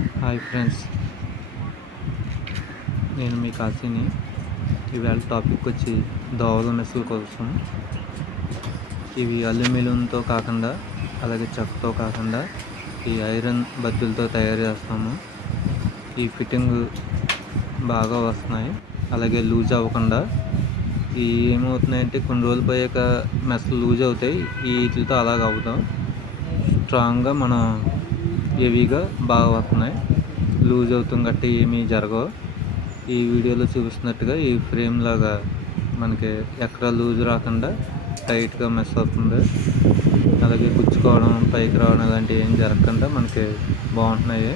Hi friends, నేను మీ కాశీని. ఇవాళ topic వచ్చి దోవల మెస్సుల కోసం. ఇవి అల్యూమినియంతో కాకుండా, అలాగే చెక్కతో కాకుండా ఈ ఐరన్ బద్దులతో తయారు చేస్తాము. ఈ ఫిట్టింగ్ బాగా వస్తున్నాయి, అలాగే లూజ్ అవ్వకుండా. ఏమవుతున్నాయంటే కొన్ని రోజులు పోయాక మెస్లు లూజ్ అవుతాయి, వీటితో అలాగ అవుతాం. స్ట్రాంగ్గా మనం హెవీగా బాగా వస్తున్నాయి, లూజ్ అవుతాం గట్టి ఏమీ జరగవు. ఈ వీడియోలో చూపిస్తున్నట్టుగా ఈ ఫ్రేమ్ లాగా మనకి ఎక్కడ లూజ్ రాకుండా టైట్గా మెస్ అవుతుంది. అలాగే గుచ్చుకోవడం, పైకి రావడం అలాంటివి ఏం జరగకుండా మనకి బాగుంటున్నాయి.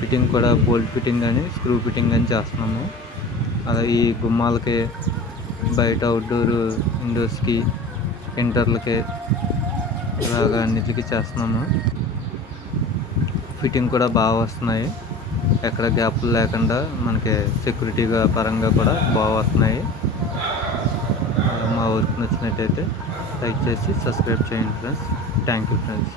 ఫిట్టింగ్ కూడా బోల్ట్ ఫిట్టింగ్ కానీ స్క్రూ ఫిట్టింగ్ కానీ చేస్తున్నాము. అలాగే ఈ గుమ్మాలకి, బయట అవుట్డోర్ ఇండోర్స్కి, ఇంటర్లకి ఇలాగా అన్నిటికీ చేస్తున్నాము. ఫిట్టింగ్ కూడా బాగా వస్తున్నాయి, ఎక్కడ గ్యాప్లు లేకుండా మనకి సెక్యూరిటీగా పరంగా కూడా బాగా వస్తున్నాయి. మా వర్క్ నచ్చినట్టయితే లైక్ చేసి సబ్స్క్రైబ్ చేయండి ఫ్రెండ్స్. Thank you friends.